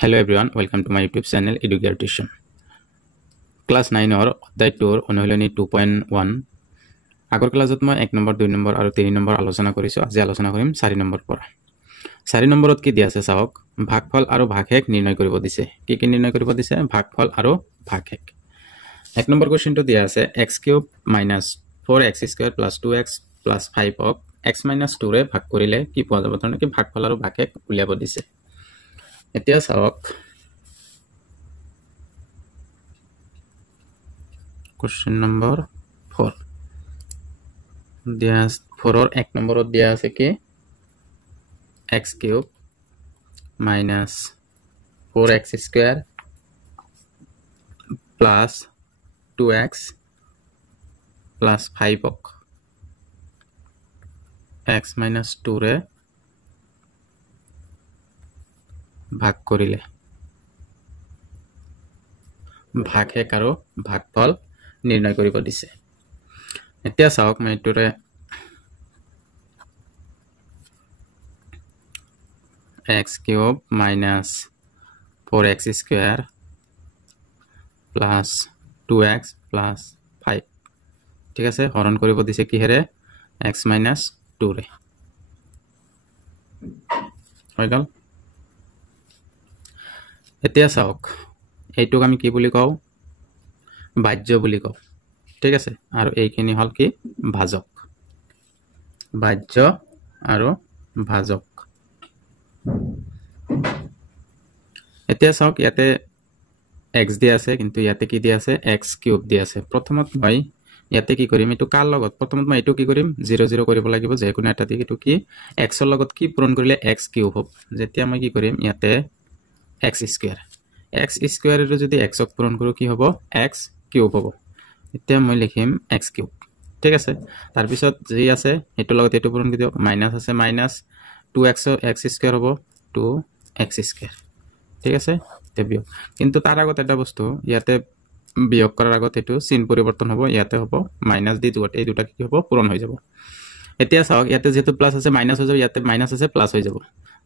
Hello everyone, welcome to my YouTube channel Educare Tuition. Class 9 or অধ্যায় 2 অনুশীলনী 2.1 আগৰ ক্লাছত মই 1 নম্বৰ 2 নম্বৰ আৰু 3 নম্বৰ আলোচনা কৰিছো। আজি আলোচনা কৰিম 4 নম্বৰ পৰা। 4 নম্বৰত কি দিয়া আছে চাওক, ভাগফল আৰু ভাগশেষ নিৰ্ণয় কৰিব দিছে। কি নিৰ্ণয় কৰিব দিছে? ভাগফল আৰু ভাগশেষ। 1 নম্বৰ কোৱেশ্চনটো দিয়া আছে x³ - 4x² + 2x + 5 ক x - 2 ৰে ভাগ কৰিলে কি পোৱা যাব? তাৰমানে কি ভাগফল আৰু ভাগশেষ উলিয়াব দিছে। এতিয়া চাওক question number 4 দিয়া 4 ৰ 1 নম্বৰত দিয়া আছে কি x³ - 4x² + 2x + 5 ক x - 2 ৰে ভাগ কৰিলে ভাগশেষ আৰু ভাগফল নিৰ্ণয় কৰিব দিছে। এতিয়া চাওক মই এটোৰে x³ - 4x² + 2x + 5 ঠিক আছে, হৰণ কৰিব দিছে কিহেৰে? x - 2 ৰে। হৈ গল। এতিয়া চাওক এইটোক আমি কি বুলি কওঁ? বাহ্য বুলি কওঁ। ঠিক আছে, আৰু এইখিনি হল কি? ভাজক। বাহ্য আৰু ভাজক। এতিয়া চাওক ইয়াতে x দিয়া আছে, কিন্তু ইয়াতে কি দিয়া আছে? x³ দিয়া আছে। প্ৰথমত মই ইয়াতে কি কৰিম? এইটো কাৰ লগত? প্ৰথমত মই এইটো কি কৰিম? 0 0 কৰিব লাগিব। যে কোনো এটা দিক এইটো কি x ৰ লগত কি পূৰণ কৰিলে x³ হ'ব। যেতিয়া মই কি কৰিম ইয়াতে x² ৰ যদি x ক পূৰণ কৰো কি হ'ব? x³ হ'ব। এতিয়া মই লিখিম x³। ঠিক আছে, তাৰ পিছত যি আছে এটো লগত এটো পূৰণ কৰি দিয়ক। মাইনাস আছে মাইনাস 2x x² হ'ব 2x²। ঠিক আছে, তে বিয়োগ। কিন্তু তাৰ আগত এটা বস্তু ইয়াতে বিয়োগ কৰাৰ আগত এটো চিন পৰিৱৰ্তন হ'ব। ইয়াতে হ'ব মাইনাস দি এই দুটা কি হ'ব? পূৰণ হৈ যাব। এতিয়া চাওক ইয়াতে যেটো প্লাস আছে মাইনাস হৈ যাব, ইয়াতে মাইনাস আছে প্লাস হৈ যাব।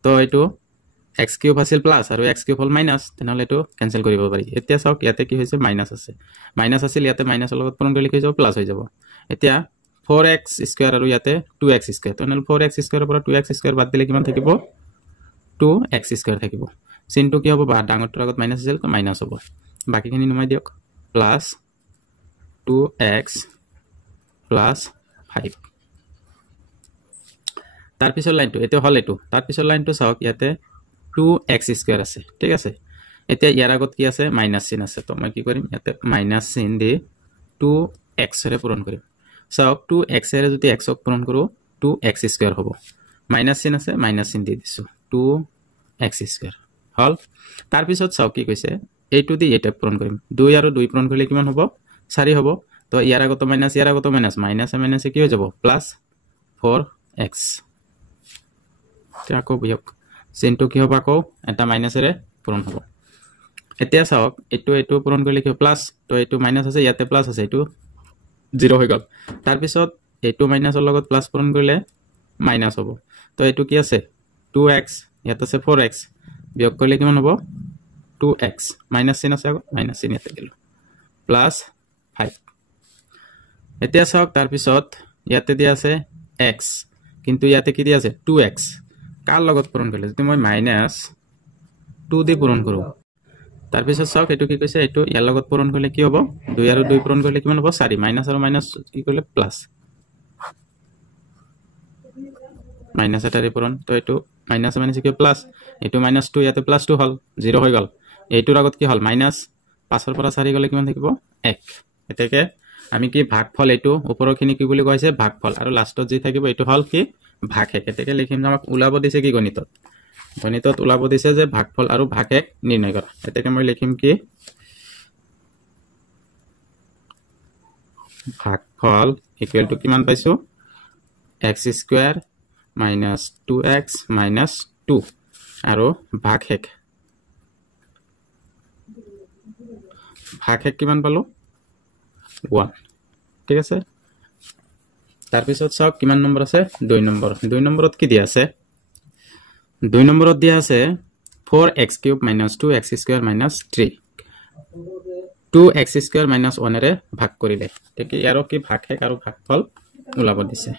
তো এটো x³ আছিল প্লাস আৰু x³ হল মাইনাস, তেনেহলে এটো কেনসেল কৰিব পাৰি। এতিয়া চাওক ইয়াতে কি হৈছে? মাইনাস আছে। মাইনাস আছিল, ইয়াতে মাইনাসৰ লগত পূৰণ কৰিলে কি হৈ যাব? প্লাস হৈ যাব। এতিয়া 4x² আৰু ইয়াতে 2x², তেনেহলে 4x² ৰ পৰা 2x² বাদ দিলে কিমান থাকিব? 2x² থাকিব। চিনটো কি হ'ব? বা ডাঙৰটোৰ আগত মাইনাস আছিল তো মাইনাস হ'ব। বাকিখিনি নমাই দিয়ক। Plus 2x + 5। তাৰ পিছৰ লাইনটো এটো হল এটো। তাৰ পিছৰ লাইনটো চাওক ইয়াতে 2x² আছে। ঠিক আছে, এতিয়া ইয়াৰ আগত কি আছে? মাইনাস চিন আছে। তো মই কি কৰিম? ইয়াতে মাইনাস চিন দি 2x ৰে পূৰণ কৰিম। চাওক 2x ৰে যদি x ক পূৰণ কৰো 2x² হ'ব। মাইনাস চিন আছে, মাইনাস চিন দি দিছো 2x² হল। তাৰ পিছত চাওক কি কৈছে? এইটো দি এটা পূৰণ কৰিম। 2 আৰু 2 পূৰণ কৰিলে কিমান হ'ব? 4 হ'ব। তো ইয়াৰ আগত মাইনাস, ইয়াৰ আগত মাইনাস, মাইনাসে মাইনাসে কি হৈ যাব? Plus 4x। আকৌ বিয়োগ। চিনটো কি হ'ব? আকৌ এটা মাইনাসেৰে পূৰণ হ'ব। এতিয়া চাওক এটো পূৰণ কৰিলে কি হ'ব? প্লাস। তো এটো মাইনাস আছে, ইয়াতে প্লাস আছে, এটো 0 হৈ গল। তাৰ পিছত এটো মাইনাসৰ লগত প্লাস পূৰণ কৰিলে মাইনাস হ'ব। তো এটো কি আছে? 2x, ইয়াতে আছে 4x, বিয়োগ কৰিলে কিমান হ'ব? 2x। মাইনাস চিন আছে, আগত মাইনাস চিন ইয়াতে দিলো প্লাস 5। এতিয়া চাওক তাৰ পিছত ইয়াতে দিয়া আছে x, কিন্তু ইয়াতে কি দিয়া আছে? 2x। কাৰ লগত পূৰণ কৰিলে? যদি মই -2 দি পূৰণ কৰো, তাৰ পিছত চাওক এটো কি কৈছে? এটো ইয়াৰ লগত পূৰণ কৰিলে কি হ'ব? 2 আৰু 2 পূৰণ কৰিলে কিমান হ'ব? 4। মাইনাস আৰু মাইনাস কি কৰিলে? প্লাস। মাইনাস এটাৰে পূৰণ। তো এটো মাইনাস মাইনাস কি প্লাস, এটো -2 ইয়াতে +2 হল, 0 হৈ গল। এইটোৰ আগত কি হল? মাইনাস। 5 ৰ পৰা 4 গলে কিমান থাকিব? 1। এতেকে আমি কি ভাগফল, এইটো ওপৰৰখিনি কি বুলি কৈছে? ভাগফল, আৰু লাষ্টত যি থাকিব এইটো হল কি? ভাগশেষ। এতেকে লিখিম যে আমাক ওলাব দিছে কি গণিতত? গণিতত ওলাব দিছে যে ভাগফল আৰু ভাগশেষ নিৰ্ণয় কৰা। এতেকে মই লিখিম কি? ভাগফল ইকুৱেল টু কিমান পাইছো? x² - 2x - 2 আৰু ভাগশেষ কিমান পালো? 1। ঠিক আছে, তাৰ পিছত চাওক কিমান নম্বৰ আছে? 2 নম্বৰ। 2 নম্বৰত কি দিয়া আছে? 2 নম্বৰত দিয়া আছে 4x cube minus 2x square minus 3 2x square minus 1 এৰে ভাগ কৰিলে ঠিক ইয়াৰ কি ভাগ হে আৰু ভাগফল ওলাব দিছে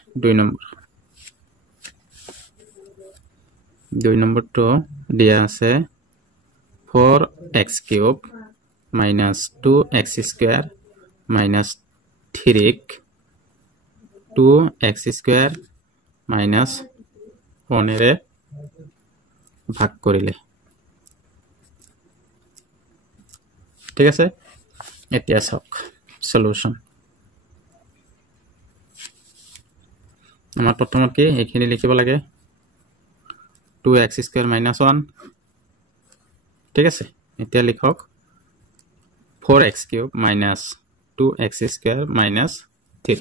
2 নম্বৰটো দিয়া আছে 4x cube minus 2x square minus 3 2x square minus 1 এৰে ভাগ কৰিলে ঠিক আছে এতিয়া চাওক সলিউশন আমাৰ প্ৰথমত কি এইখিনি লিখিব লাগে 2x square minus 1 ঠিক আছে এতিয়া লিখক 4x cube minus 2x square minus 3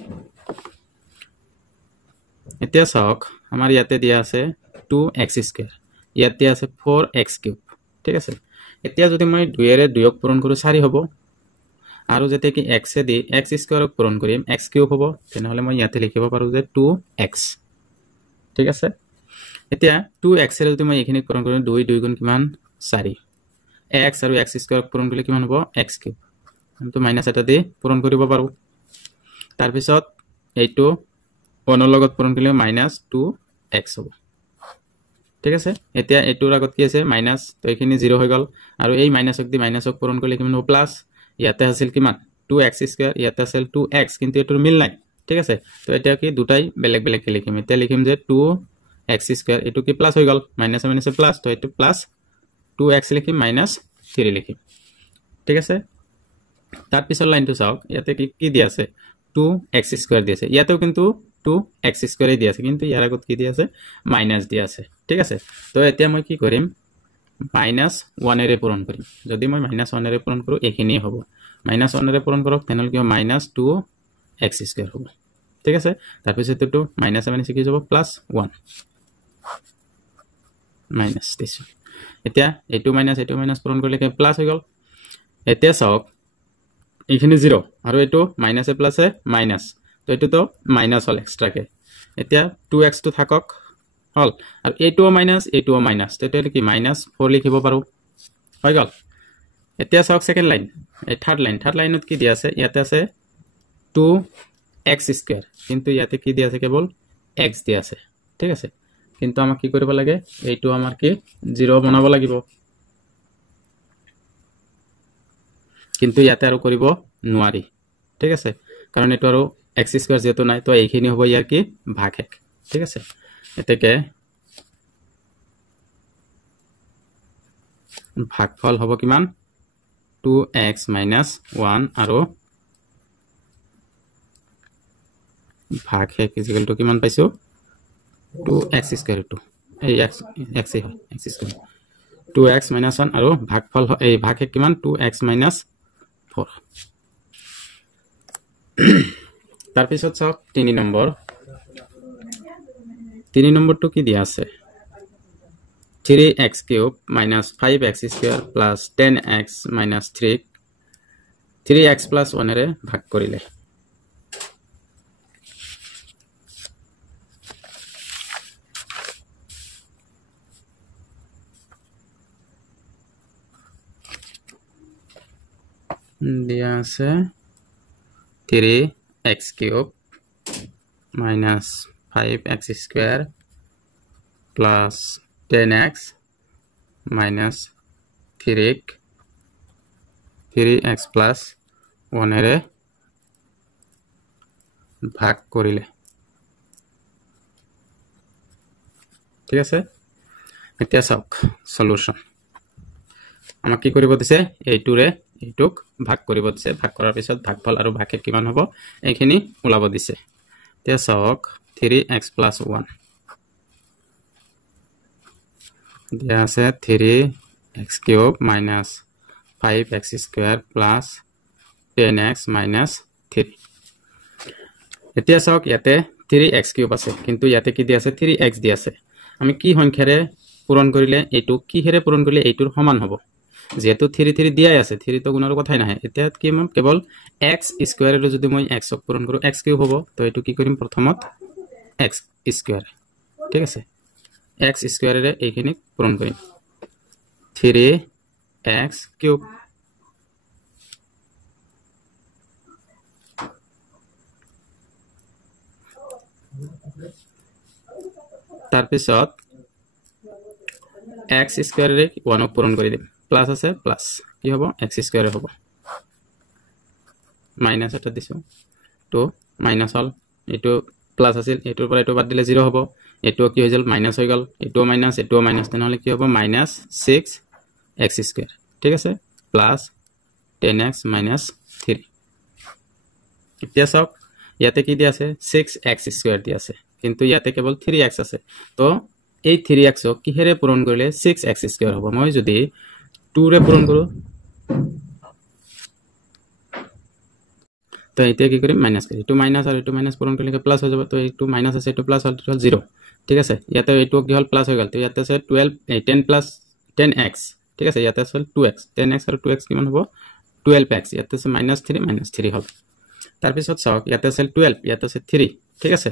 এতিয়া চাওক আমাৰ ইয়াতে দিয়া আছে 2x square ইয়াতে আছে 4x cube ঠিক আছে এতিয়া যদি মই 2 এৰে 2ক পূৰণ কৰো 4 হ'ব আৰু যেতে কি x এ দি x square ক পূৰণ কৰিম x cube হ'ব তেনেহলে মই ইয়াতে লিখিব পাৰো যে 2x ঠিক আছে এতিয়া 2x এৰে যদি মই এইখিনি পূৰণ কৰো 2 2 গুণ কিমান 4 x আৰু x square পূৰণ কৰিলে কিমান হ'ব x cube তো মাইনাস এটা দি পূৰণ কৰিব পাৰো তাৰ পিছত এইটো 1 ৰ লগত পূৰণ কৰিলে মাইনাস 2x হ'ব ঠিক আছে এতিয়া এইটোৰ আগত কি আছে মাইনাস তো এইখিনি 0 হৈ গল আৰু এই মাইনাসক দি মাইনাসক পূৰণ কৰিলে কিমান হ'ব প্লাস ইয়াতে আছিল কিমান 2x স্কয়াৰ ইয়াতে আছিল 2x কিন্তু এটোৰ মিল নাই ঠিক আছে তো এটা কি দুটাই বেলেগ বেলেগ লিখিম এতিয়া লিখিম যে 2x স্কয়াৰ এটো কি প্লাস হৈ গল মাইনাস মাইনাস প্লাস তো এটো প্লাস 2x লিখিম মাইনাস 3 লিখিম ঠিক আছে তার পিছৰ লাইনটো চাওক ইয়াতে কি দিয়া আছে 2x স্কয়াৰ দিয়া আছে ইয়াতেও কিন্তু 2x স্কয়াৰ দিয়া আছে কিন্তু ইয়াৰ আগত কি দিয়া আছে মাইনাস দিয়া আছে ঠিক আছে তো এতিয়া মই কি কৰিম মাইনাস 1 এৰে পূৰণ কৰিম যদি মই মাইনাস 1 এৰে পূৰণ কৰো এখিনি হ'ব মাইনাস 1 এৰে পূৰণ কৰক তেনল কি মাইনাস 2x স্কয়াৰ হ'ব ঠিক আছে তাৰ পিছত এটো মাইনাস মানে কি হ'ব প্লাস 1 মাইনাস দিছো এতিয়া এটো মাইনাস পূৰণ কৰিলে কি প্লাস হৈ গল এতিয়া চাওক এইখিনি 0 আৰু এটো মাইনাস এ প্লাস এ মাইনাস তো এটো তো মাইনাস হল এক্সট্রা কে এতিয়া 2x টো থাকক হল আৰু এটো মাইনাস তো এটো কি মাইনাস 4 লিখিব পাৰো হৈ গল এতিয়া চাওক সেকেন্ড লাইন এই থাৰ্ড লাইনত কি দিয়া আছে ইয়াতে আছে 2x স্কয়াৰ কিন্তু ইয়াতে কি দিয়া আছে কেৱল x দিয়া আছে ঠিক আছে কিন্তু আমাক কি কৰিব লাগে এইটো আমাৰ কি 0 বনাব লাগিব কিন্তু ইয়াতে আৰু কৰিব নোৱাৰি ঠিক আছে কাৰণ এটো আৰু x স্কয়াৰ যেটো নাই তো এইখিনি হ'ব ইয়াৰ কি ভাগ 1 ঠিক আছে এতেকে ভাগফল হ'ব কিমান 2x - 1 আৰু ভাগ 1 ইকুয়াল টু কিমান পাইছো 2x স্কয়াৰ টু এই x হয় x স্কয়াৰ 2x - 1 আৰু ভাগফল এই ভাগ 1 কিমান 2x - 4 তাৰ পিছত চাওক 3 নম্বৰটো কি দিয়া আছে 3x cube minus 5x square plus 10x minus 3x plus 1 এৰে ভাগ কৰিলে দিয়া আছে 3x cube minus 5x square plus 10x minus 3x plus 1 এৰে ভাগ কৰিলে ঠিক আছে এতিয়া চাওক সলিউশন আমাক কি কৰিব দিছে এইটোৰে এইটুক ভাগ কৰিব দিছে ভাগ কৰাৰ পিছত ভাগফল আৰু ভাগে কিমান হ'ব এইখিনি ওলাব দিছে এতিয়া চাওক 3x plus 1 দিয়া আছে 3x cube minus 5x square plus 10x minus 3 এতিয়া চাওক ইয়াতে 3x cube আছে কিন্তু ইয়াতে কি দিয়া আছে 3x দিয়া আছে আমি কি সংখ্যাৰে পূৰণ কৰিলে এইটো কি হেৰে পূৰণ কৰিলে এইটোৰ সমান হ'ব যেহেতু 3 দিয়াই আছে 3 তো গুণৰ কথাই নাহে এতিয়া কি মই কেৱল x স্কয়াৰ এৰ যদি মই x ক পূৰণ কৰো x কিউব হ'ব তো এটো কি কৰিম প্ৰথমত x স্কয়াৰ ঠিক আছে x স্কয়াৰ এৰে এইখিনি পূৰণ কৰিম 3x কিউব তাৰপিছত x স্কয়াৰে 1 পূৰণ কৰি দিম প্লাস আছে প্লাস কি হ'ব x স্কয়ারে হ'ব মাইনাস এটা দিছো তো মাইনাস হল এটো প্লাস আছিল এটোৰ পৰা এটো বাদ দিলে 0 হ'ব এটো কি হৈ গল মাইনাস হৈ গল এটো মাইনাস তেনেহলে কি হ'ব মাইনাস 6x স্কয়ার ঠিক আছে প্লাস 10x minus 3 এতিয়া সব ইয়াতে কি দি আছে 6x স্কয়ার দি আছে কিন্তু ইয়াতে কেবল 3x আছে তো এই 3x ক কিহেৰে পূৰণ কৰিলে 6x স্কয়াৰ হ'ব মই যদি 2 ৰে পূৰণ কৰো তো এতিয়া কি কৰিম মাইনাস কৰি এটো মাইনাস আৰু এটো মাইনাস পূৰণ কৰিলে প্লাস হৈ যাব তো এটো মাইনাস আছে এটো প্লাস হল 0 ঠিক আছে ইয়াতে এটো কি হল প্লাস হৈ গল তো ইয়াতে আছে 12 10 plus 10x ঠিক আছে ইয়াতে আছে 2x 10x আৰু 2x কিমান হ'ব 12x ইয়াতে আছে -3 হল তাৰ পিছত চাওক ইয়াতে আছে 12 ইয়াতে আছে 3 ঠিক আছে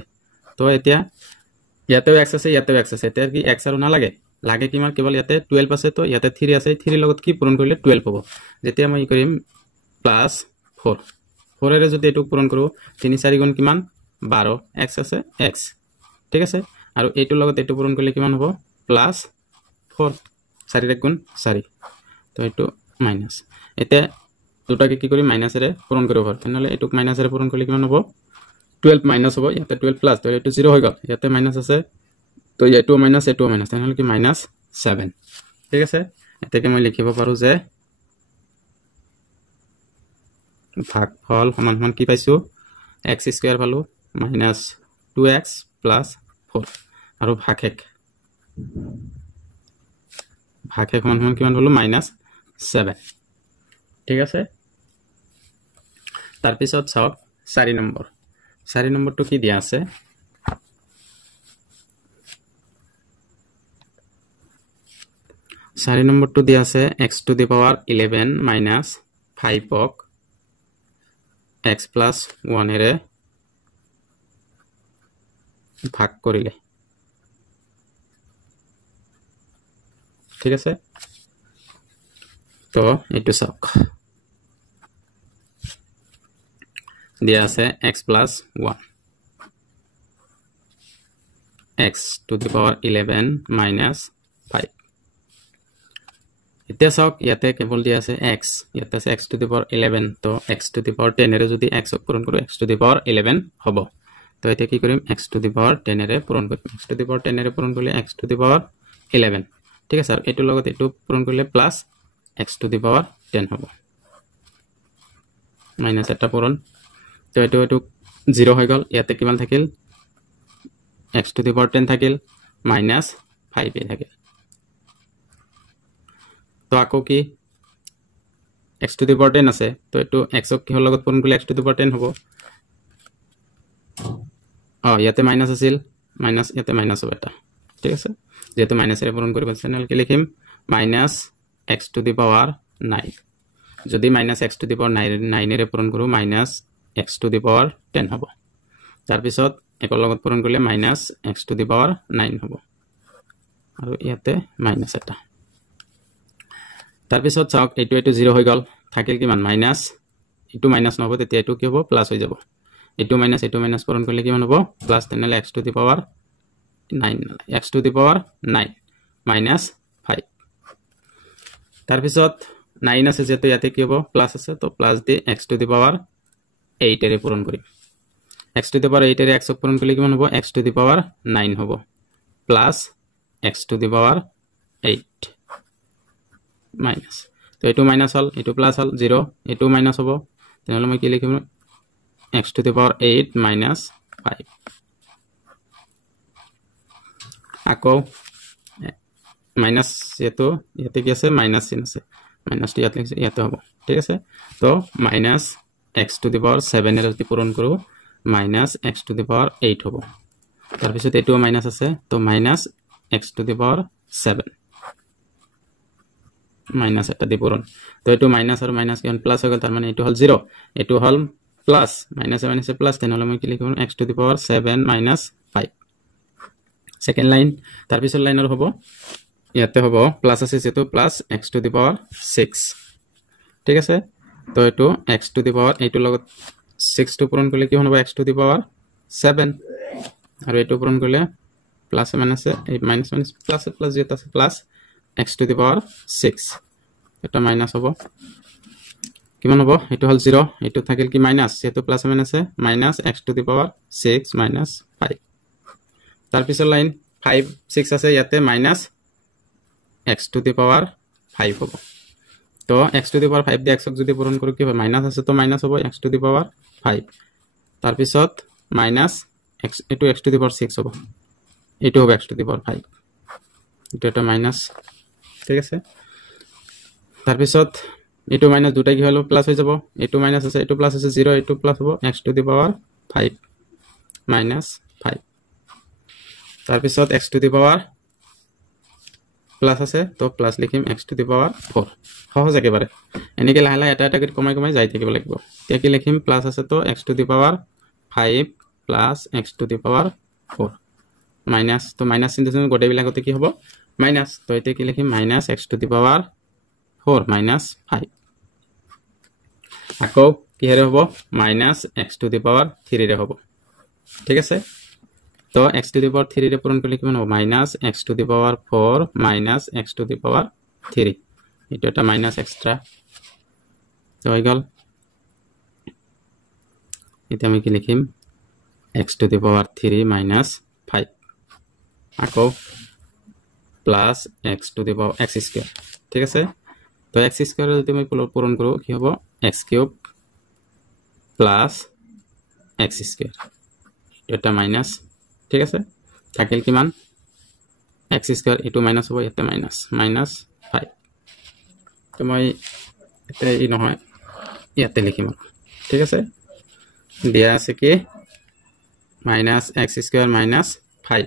তো এতিয়া ইয়াতেও x আছে ইয়াতেও x আছে এতিয়া কি x আৰু না লাগে লাগে কিমান কেৱল ইয়াতে 12 আছে তো ইয়াতে 3 আছে 3 লগত কি পূৰণ কৰিলে 12 হ'ব যেতিয়া মই কৰিম +4 4 এৰে যদি এটো পূৰণ কৰো 3 4 গুণ কিমান 12 x আছে x ঠিক আছে আৰু এটো লগত এটো পূৰণ কৰিলে কিমান হ'ব +4 4 গুণ 4 তো এটো মাইনাস এতিয়া দুটাকে কি কৰি মাইনাসেৰে পূৰণ কৰিব পাৰো তেনেহলে এটোক মাইনাসেৰে পূৰণ কৰিলে কিমান হ'ব 12 মাইনাস হ'ব ইয়াতে 12 প্লাস তো এটো 0 হৈ গল ইয়াতে মাইনাস আছে তো এটো মাইনাস তেনেহলে কি -7 ঠিক আছে এটাকে মই লিখিব পাৰো যে ভাগফল সমান সমান কি পাইছো x স্কয়াৰ পালো -2x + 4 আৰু ভাগশেষ সমান সমান কিমান হলো -7 ঠিক আছে তাৰ পিছত চাওক 4 নম্বৰটো কি দিয়া আছে 4 নম্বৰটো দিয়া আছে x to the power 11 - 5ক x + 1 এৰে ভাগ কৰিলে ঠিক আছে তো এটো চাওক দিয়া আছে x + 1 x to the power 11 - 5 এতিয়া চাওক ইয়াতে কেৱল দিয়া আছে x ইয়াতে আছে x to the power 11 তো x to the power 10 এৰে যদি x ক পূৰণ কৰো x to the power 11 হ'ব তো এতিয়া কি কৰিম x to the power 10 এৰে পূৰণ কৰিম x to the power 10 এৰে পূৰণ কৰিলে x to the power 11 ঠিক আছে আৰু এটো লগত এটো পূৰণ কৰিলে plus x to the power 10 হ'ব মাইনাস এটা পূৰণ তো এটো 0 হৈ গল ইয়াতে কিমান থাকিল x to the power 10 থাকিল -5 এ থাকিল তো আকৌ কি x to the power 10 আছে তো এটো x ক কিহৰ লগত পূৰণ কৰিলে x to the power 10 হ'ব ইয়াতে মাইনাস আছিল মাইনাস ইয়াতে মাইনাস হ'ব এটা ঠিক আছে যেহেতু মাইনাসেৰে পূৰণ কৰিব চেনেল কি লিখিম -x to the power 9 যদি -x to the power 9 এৰে পূৰণ কৰো -x to the power 10 হ'ব তাৰ পিছত একৰ লগত পূৰণ কৰিলে -x to the power 9 হ'ব আৰু ইয়াতে মাইনাস এটা তাৰ পিছত চাওক এটো 0 হৈ গল থাকিল কিমান মাইনাস এটো মাইনাস নহব তেতিয়া এটো কি হ'ব প্লাস হৈ যাব এটো মাইনাস পূৰণ কৰিলে কিমান হ'ব প্লাস তেনেহলে x to the power 9 x to the power 9 -5 তাৰ পিছত 9 আছে যেটো ইয়াতে কি হ'ব প্লাস আছে তো plus the x to the power 8 এৰে পূৰণ কৰিম x to the power 8 array x ক পূৰণ কৰিলে কিমান হ'ব x to the power 9 হ'ব plus x to the power 8 minus তো এটো মাইনাস হল এটো প্লাস হল 0 এটো মাইনাস হ'ব তেনেহলে মই কি লিখিম x to the power 8 - 5 আকৌ মাইনাস এটো ইয়াতে কি আছে মাইনাস চিন আছে মাইনাস টি ইয়াতে হ'ব ঠিক আছে তো -x to the power 7 এৰ যদি পূৰণ কৰো -x to the power 8 হ'ব তাৰ পিছত এটো মাইনাস আছে তো -x to the power 7 minus এটা দি পূৰণ তো এটো মাইনাস আৰু মাইনাস কিমান প্লাস হৈ গল তাৰ মানে এটো হল 0 এটো হল প্লাস মাইনাস প্লাস তেনেহলে মই কি লিখিম x to the power 7 - 5 second line তাৰ পিছত লাইনৰ হ'ব ইয়াতে হ'ব প্লাস আছে যেটো plus x to the power 6 ঠিক আছে তো এটো x টু দি পাৱাৰ এইটো লগত 6 টু পূৰণ কৰিলে কি হ'ব x টু দি পাৱাৰ 7 আৰু এইটো পূৰণ কৰিলে প্লাস মাইনাস এই মাইনাস মাইনাস প্লাস প্লাস যেটা আছে plus x to the power 6 এটা মাইনাস হ'ব কিমান হ'ব এটো হল 0 এটো থাকিল কি মাইনাস এটো plus minus minus x to the power 6 minus 5 তাৰ পিছৰ লাইন 5 6 আছে ইয়াতে minus x to the power 5 হ'ব তো x to the power 5 the x ক যদি পূৰণ কৰো কি হ'ব মাইনাস আছে তো মাইনাস হ'ব x টু দি পাৱাৰ 5 তাৰ পিছত মাইনাস x এটো x টু দি পাৱাৰ 6 হ'ব এটো হ'ব x টু দি পাৱাৰ 5 এটো এটা মাইনাস ঠিক আছে তাৰ পিছত এটো মাইনাস দুটা কি হলো প্লাস হৈ যাব এটো মাইনাস আছে এটো প্লাস আছে 0 এটো প্লাস হ'ব x to the power 5 minus 5 তাৰ পিছত x to the power plus আছে তো প্লাস লিখিম x টু দি পাৱাৰ 4 সহজ একেবাৰে এনেকে লাহে লাহে এটা এটা কৰি কমাই কমাই যাই থাকিব লাগিব এতিয়া কি লিখিম প্লাস আছে তো x to the power 5 plus x to the power 4 minus তো মাইনাস চিহ্ন গোটেই বিলাকতে কি হ'ব মাইনাস তো এতিয়া কি লিখিম minus x to the power 4 minus 5 আকৌ কি হেৰে হ'ব minus x to the power 3 ৰে হ'ব ঠিক আছে তো x টু দি পাৱাৰ 3 ৰে পূৰণ কৰিলে কিমান হ'ব minus x to the power 4 minus x to the power 3 এটা এটা মাইনাস এক্সট্রা তো হৈ গল এটা আমি কি লিখিম x to the power 3 minus 5 আকৌ plus x to the power x square ঠিক আছে তো x স্কয়াৰ যদি আমি পূৰণ কৰো কি হ'ব x cube plus x square এটা মাইনাস ঠিক আছে থাকিল কিমান x স্কয়াৰ এটো মাইনাস হ'ব এটা মাইনাস মাইনাস 5 তো মই এটা ই নহয় ইয়াতে লিখিম ঠিক আছে দিয়া আছে কি মাইনাস x স্কয়াৰ মাইনাস 5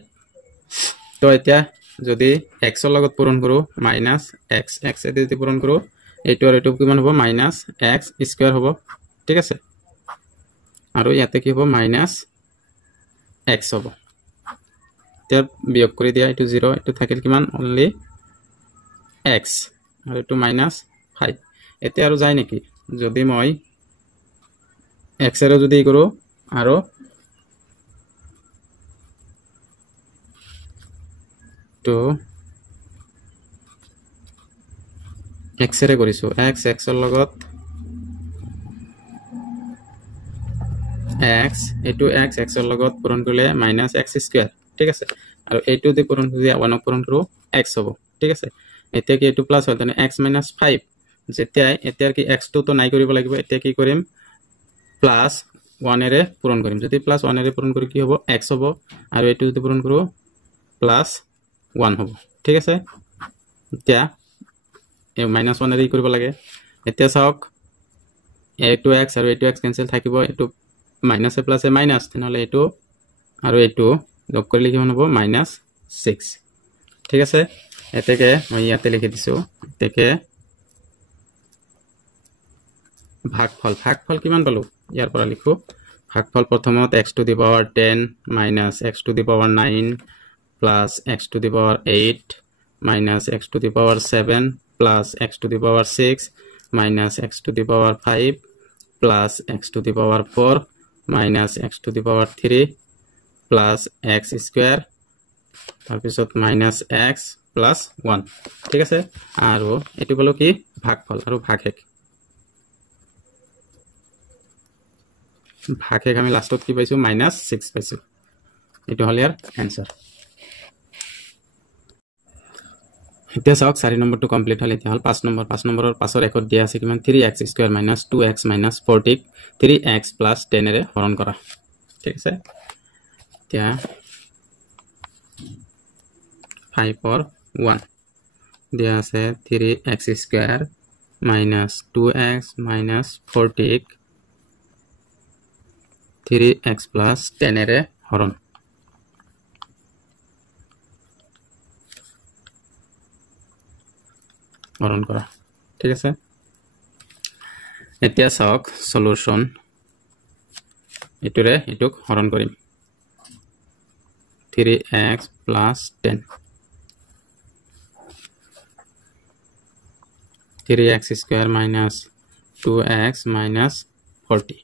তো এতিয়া যদি x ৰ লগত পূৰণ কৰো মাইনাস x x এ যদি পূৰণ কৰো এইটো আৰু এইটো কিমান হ'ব মাইনাস x স্কয়াৰ হ'ব ঠিক আছে আৰু ইয়াতে কি হ'ব মাইনাস x হ'ব এতিয়া বিয়োগ কৰি দিয়া এইটো 0 এইটো থাকিল কিমান অনলি x আৰু এইটো মাইনাস 5 এতিয়া আৰু যায় নেকি যদি মই x এৰ যদি কৰো আৰু তো x এৰে কৰিছো x x ৰ লগত x এটো x x ৰ লগত পূৰণ কৰিলে মাইনাস x স্কয়াৰ ঠিক আছে আৰু এইটো দি পূৰণ কৰি 1 পূৰণ কৰো x হ'ব ঠিক আছে এতিয়া কি এটো প্লাস হয় তেনে x মাইনাস 5 যেতিয়া এতিয়াৰ কি x টো তো নাই কৰিব লাগিব এতিয়া কি কৰিম প্লাস 1 এৰে পূৰণ কৰিম যদি প্লাস 1 এৰে পূৰণ কৰি কি হ'ব x হ'ব আৰু এইটো যদি পূৰণ কৰো প্লাস 1 হ'ব ঠিক আছে এতিয়া এই মাইনাস 1 এৰে কৰিব লাগে এতিয়া চাওক এইটো x আৰু এইটো x কেনসেল থাকিব এইটো মাইনাস প্লাস মাইনাস তেনেহলে এইটো আৰু এইটো যোগ কৰিলে কি হ'ব মাইনাস 6 ঠিক আছে এতেকে মই ইয়াতে লিখি দিছো এতেকে ভাগফল কিমান পালো ইয়াৰ পৰা লিখো ভাগফল প্ৰথমত x to the power 10 minus x to the power 9 plus x to the power 8 minus x to the power 7 plus x to the power 6 minus x to the power 5 plus x to the power 4 minus x to the power 3 plus x square তাৰ পিছত minus x plus 1 ঠিক আছে আৰু এটো বলো কি ভাগফল আৰু ভাগশেষ আমি লাষ্টত কি পাইছো মাইনাস 6 পাইছো এটো হল ইয়াৰ आंसर এতিয়া চাওক 4 নম্বৰটো কমপ্লিট হল এতিয়া হল 5 নম্বৰৰ পাছৰ একত দিয়া আছে কিমান 3x square minus 2x minus 40 3x plus 10 এৰে হৰণ কৰা ঠিক আছে এতিয়া 5 or 1 দিয়া আছে 3x square minus 2x minus 40 3x plus 10 এৰে হৰণ কৰা ঠিক আছে এতিয়া চাওক সলিউশন এটোৰে এটুক হৰণ কৰিম 3x plus 10 3x square minus 2x minus 40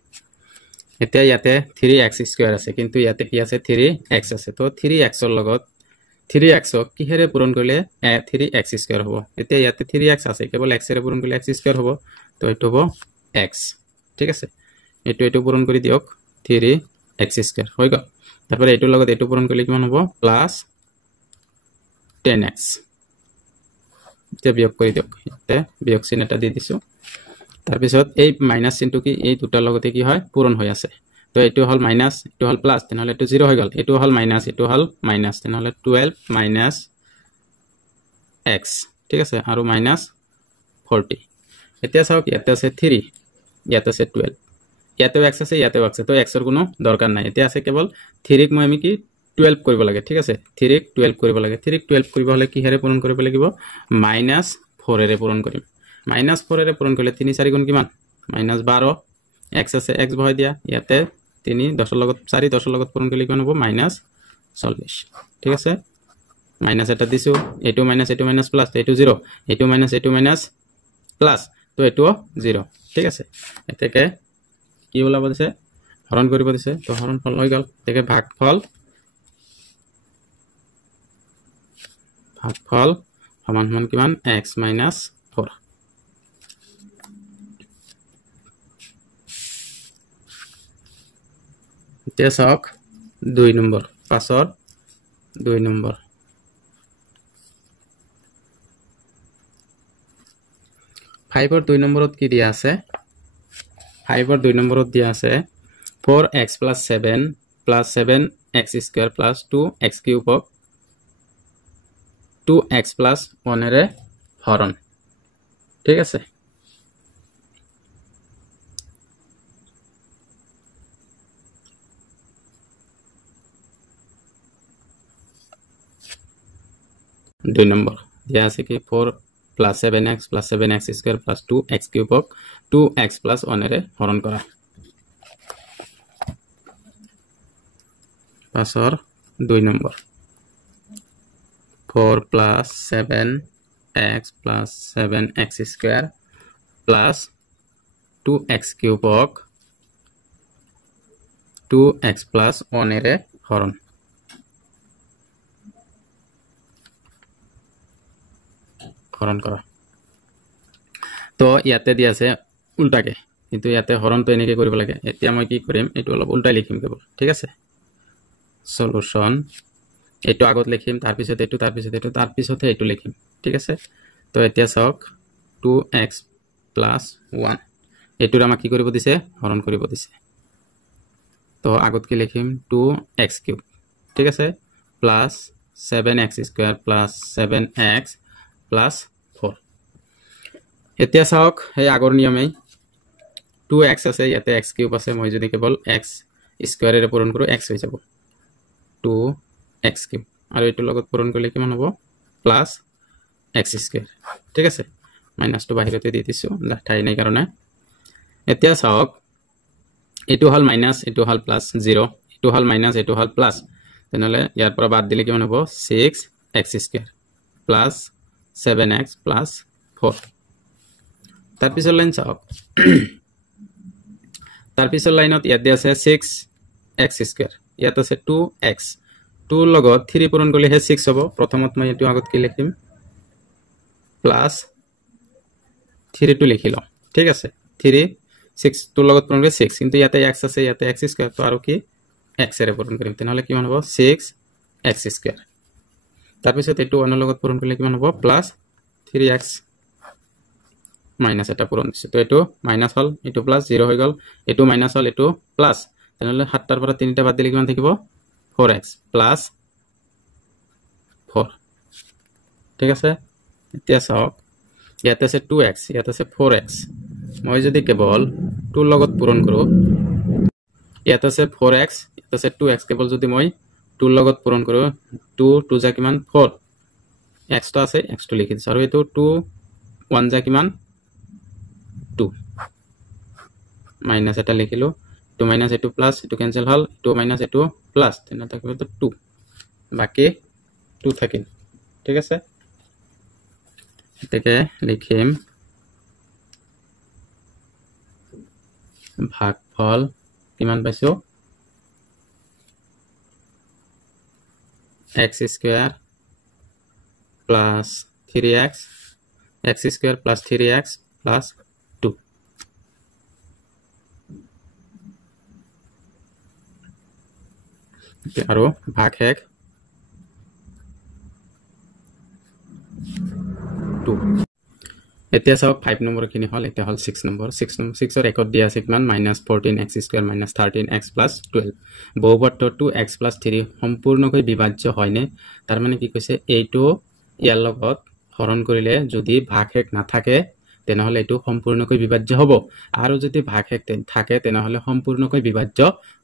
এতিয়া ইয়াতে 3x স্কয়ার আছে কিন্তু ইয়াতে কি আছে 3x আছে তো 3x এর লগত 3x কিহেৰে পূৰণ কৰিলে 3x স্কয়াৰ হ'ব এতিয়া ইয়াতে 3x আছে কেৱল x এৰে পূৰণ কৰিলে x স্কয়ার হ'ব তো এটো হ'ব x ঠিক আছে এটো পূৰণ কৰি দিয়ক 3x স্কয়াৰ হৈ গল তাৰপৰ এটোৰ লগত এটো পূৰণ কৰিলে কিমান হ'ব প্লাস 10x তে বিয়োগ কৰি দিয়ক তে বিয়োগ চিহ্ন এটা দি দিছো তাৰ পিছত এই মাইনাস চিহ্নটো কি এই দুটাৰ লগতে কি হয় পূৰণ হৈ আছে তো এটো হল মাইনাস এটো হল প্লাস তেনহলে এটো 0 হৈ গল এটো হল মাইনাস তেনহলে 12 মাইনাস x ঠিক আছে আৰু মাইনাস 40 এতিয়া চাওক ইয়াতে আছে 3 ইয়াতে আছে 12 ইয়াতেও x আছে ইয়াতেও x আছে তো x এর কোনো দরকার নাই এতিয়া আছে কেবল 3 ক মই আমি কি 12 কৰিব লাগে ঠিক আছে 3 ক 12 কৰিব লাগে 3 ক 12 কৰিব হলে কি হেৰে পূৰণ কৰিব লাগিব -4 এৰে পূৰণ কৰিম -4 এৰে পূৰণ কৰিলে 3 4 গুণ কিমান -12 x আছে x বহাই দিয়া ইয়াতে 3 10 লগত 4 10 লগত পূৰণ কৰিলে কিমান হ'ব -40 ঠিক আছে মাইনাস এটা দিছো এটো মাইনাস প্লাস এটো 0 এটো মাইনাস প্লাস তো এটো 0 ঠিক আছে এতেকে কি ওলাব দিছে হরণ কৰিব দিছে তো হরণ ফল হৈ গল এতেকে ভাগফল সমান সমান কিমান x - 4 এতিয়া চাওক 2 নম্বৰ পাছৰ 2 নম্বৰ 5 ৰ 2 নম্বৰত কি দিয়া আছে 5 ৰ 2 নম্বৰত দিয়া আছে 4x + 7 + 7x square + 2x কিউবক 2x + 1 এৰে হৰণ ঠিক আছে দুই নম্বৰ দিয়া আছে কি 4 + 7x + 7x square + 2x কিউবক 2x + 1 এৰে হৰণ কৰা পাছৰ 2 number 4 + 7x + 7x square + 2x কিউবক 2x + 1 এৰে হৰণ কৰা তো ইয়াতে দি আছে উল্টাকে কিন্তু ইয়াতে হৰণটো এনেকে কৰিব লাগে এতিয়া মই কি কৰিম এটো অলপ উল্টা লিখিম কেৱল ঠিক আছে সলিউশন এটো আগত লিখিম তাৰ পিছত এটো তাৰ পিছত এটো লিখিম ঠিক আছে তো এতিয়া চাওক 2x + 1 এটোৰ আমাক কি কৰিব দিছে হৰণ কৰিব দিছে তো আগত কি লিখিম 2x কিউব ঠিক আছে plus 7x square plus 7x plus 4 এতিয়া চাওক এই আগৰ নিয়মে 2x আছে ইয়াতে x কিউব আছে মই যদি কেৱল x স্কয়াৰ এৰে পূৰণ কৰো x হৈ যাব 2x কিউব আৰু এটো লগত পূৰণ কৰিলে কিমান হ'ব প্লাস x স্কয়াৰ ঠিক আছে মাইনাসটো বাহিৰতে দি দিছো ঠাই নাই কাৰণে এতিয়া চাওক এটো হল মাইনাস এটো হল প্লাস 0 এটো হল মাইনাস এটো হল প্লাস তেনলে ইয়াৰ পৰা বাদ দিলে কিমান হ'ব 6x square plus 7x plus 4 তাৰ পিছৰ লাইন চাওক তাৰ পিছৰ লাইনত ইয়াত দিয়া আছে 6x স্কয়াৰ ইয়াত আছে 2x 2 লগত 3 পূৰণ কৰিলে 6 হ'ব প্ৰথমত মই এটো আগত কি লিখিম প্লাস 3 টু লিখিলো ঠিক আছে 3 6 টু লগত পূৰণ কৰিলে 6 কিন্তু ইয়াতে x আছে ইয়াতে x স্কয়াৰ তো আৰু কি x এৰে পূৰণ কৰিম তেনহলে কিমান হ'ব 6x স্কয়াৰ তাৰ পিছত এটো 1 লগত পূৰণ কৰিলে কিমান হ'ব প্লাস 3x মাইনাস এটা পূৰণ দিছে তো এটো মাইনাস হল এটো প্লাস 0 হৈ গল এটো মাইনাস হল এটো প্লাস তেনহলে 7 টাৰ পৰা 3টা বাদ দিলে কিমান থাকিব 4x প্লাস 4 ঠিক আছে এতিয়া চাওক ইয়াতে আছে 2x ইয়াতে আছে 4x মই যদি কেৱল 2 লগত পূৰণ কৰো ইয়াতে আছে 4x ইয়াতে আছে 2x কেৱল যদি মই 2 লগত পূৰণ কৰো 2 যা কিমান 4 x তো আছে x তো লিখি দিছো আৰু এটো 2 1 যা কিমান 2 মাইনাস এটা লিখিলো 2 মাইনাস এটো প্লাস এটো ক্যান্সেল হল 2 মাইনাস এটো প্লাস তেনে থাকবে তো 2 বাকি 2 থাকিল ঠিক আছে এটাকে লিখিম ভাগফল কিমান পাইছো x square plus 3x x square plus 3x plus 2 আৰু ভাগ 2 এতিয়া চাওক 5 নম্বৰ কিনি হল এটা হল 6 নম্বৰ 6 ৰ একত দিয়া আছে কিমান -14x স্কয়াৰ -13x 12 বহুপত্ৰটো x 3 সম্পূৰ্ণকৈ বিভাজ্য হয়নে তাৰ মানে কি কৈছে এইটো ইয়াৰ লগত হৰণ কৰিলে যদি ভাগ 1 নাথাকে তেনেহলে এইটো সম্পূৰ্ণকৈ বিভাজ্য হ'ব আৰু যদি ভাগ 1 থাকে তেনেহলে সম্পূৰ্ণকৈ বিভাজ্য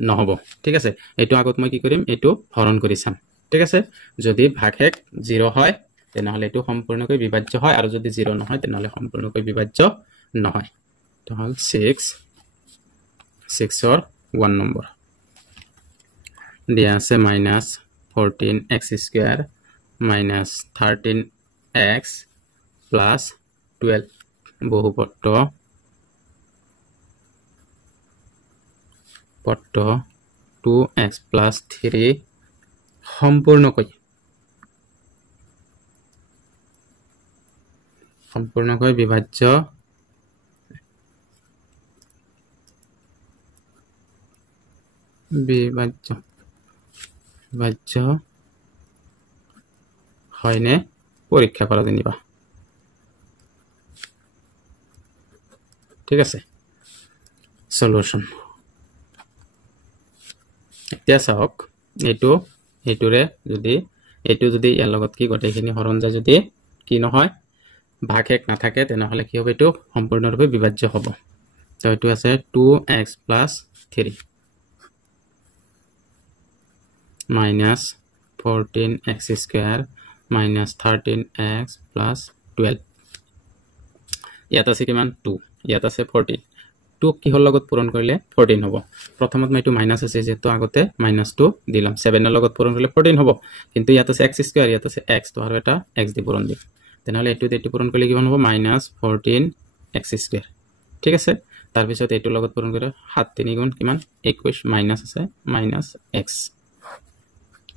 নহব ঠিক আছে এইটো আগত মই কি কৰিম এইটো হৰণ কৰি চাম ঠিক আছে যদি ভাগ 1 0 হয় তেনেহলে এইটো সম্পূৰ্ণকৈ বিভাজ্য হয় আৰু যদি 0 নহয় তেনেহলে সম্পূৰ্ণকৈ বিভাজ্য নহয় তো হল 6 ৰ 1 নম্বৰ দিয়া আছে -14x square -13x plus 12 বহুপত্ৰ 2x plus 3 সম্পূৰ্ণকৈ বিভাজ্য হয়নে পৰীক্ষা কৰা জানিবা ঠিক আছে সলিউশন এতিয়া চাওক এইটোৰে যদি ইয়াৰ লগত কি গটেখিনি হৰণ যায় যদি কি নহয় ভাগ 1 নাথাকে তেনেহলে কি হ'ব এইটো সম্পূৰ্ণৰূপে বিভাজ্য হ'ব তো এইটো আছে 2x plus 3 -14x square -13x plus 12 ইয়াত আছে কিমান 2 ইয়াত আছে 14 2 কিহৰ লগত পূৰণ কৰিলে 14 হ'ব প্ৰথমত মই এইটো মাইনাস আছে যেটো আগতে -2 দিলাম 7 ৰ লগত পূৰণ কৰিলে 14 হ'ব কিন্তু ইয়াত আছে x স্কয়াৰ ইয়াত আছে x তো আৰু এটা x দি পূৰণ দিম তেনেহলে এইটো পূৰণ কৰিলে কিমান হ'ব -14x স্কয়াৰ ঠিক আছে তাৰ পিছত এইটো লগত পূৰণ কৰিলে 7 3 গুণ কিমান 21 মাইনাস আছে -x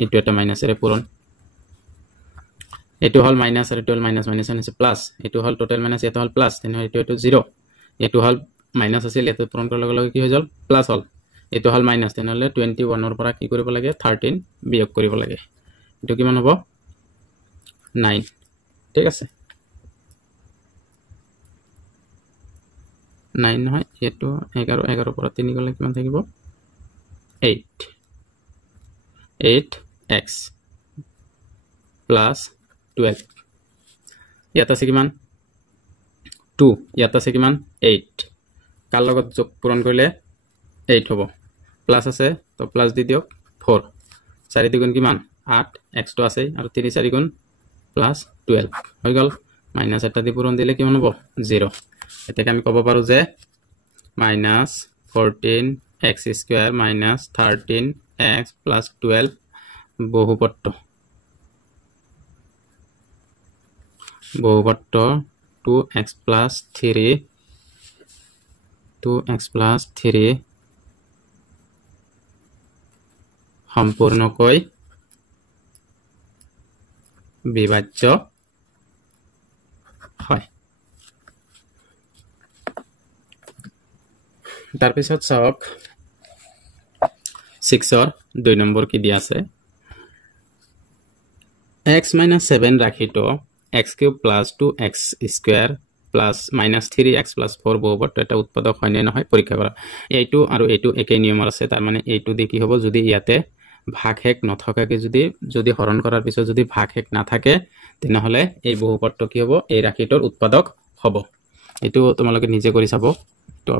এইটো এটা মাইনাসেৰে পূৰণ এইটো হল মাইনাস আৰু এইটো হল মাইনাস আছে প্লাস এইটো হল টোটাল মাইনাস এটা হল প্লাস তেনে এইটো 0 এইটো হল মাইনাস আছিল এটো পূৰণ কৰাৰ লগে লগে কি হৈ গল প্লাস হল এইটো হল মাইনাস তেনহলে 21 ৰ পৰা কি কৰিব লাগে 13 বিয়োগ কৰিব লাগে এটো কিমান হ'ব 9 ঠিক আছে 9 নহয় এটো 11 পৰা 3 গলে কিমান থাকিব 8x প্লাস 12 ইয়াত আছে কিমান 2 ইয়াত আছে কিমান 8 কাল লগত যোগ পূৰণ কৰিলে 8 হ'ব প্লাস আছে তো প্লাস দি দিয়ক 4 4 দুগুণ কিমান 8 x তো আছে আৰু 3 4 গুণ প্লাস 12 হৈ গল মাইনাস এটা দি পূৰণ দিলে কিমান হ'ব 0 এটাকে আমি ক'ব পাৰো যে -14x square -13x plus 12 বহুপত্ৰ 2x plus 3 সম্পূৰ্ণকৈ বিভাজ্য হয় তাৰ পিছত চাওক 6 ৰ 2 নম্বৰ কি দিয়া আছে x - 7 ৰাখিটো x cube plus 2x square plus -3x plus 4 বহুপত্ৰ এটা উৎপাদক হয় নে নহয় পৰীক্ষা কৰা এইটো আৰু এইটো একেই নিয়মৰ আছে তাৰ মানে এইটো দি কি হ'ব যদি ইয়াতে ভাগ 1 নথকাকে যদি হৰণ কৰাৰ পিছত যদি ভাগ 1 নাথাকে তেনেহলে এই বহুপত্ৰ কি হ'ব এই ৰাখিটোৰ উৎপাদক হ'ব এইটো তোমালোকে নিজে কৰি চাব তো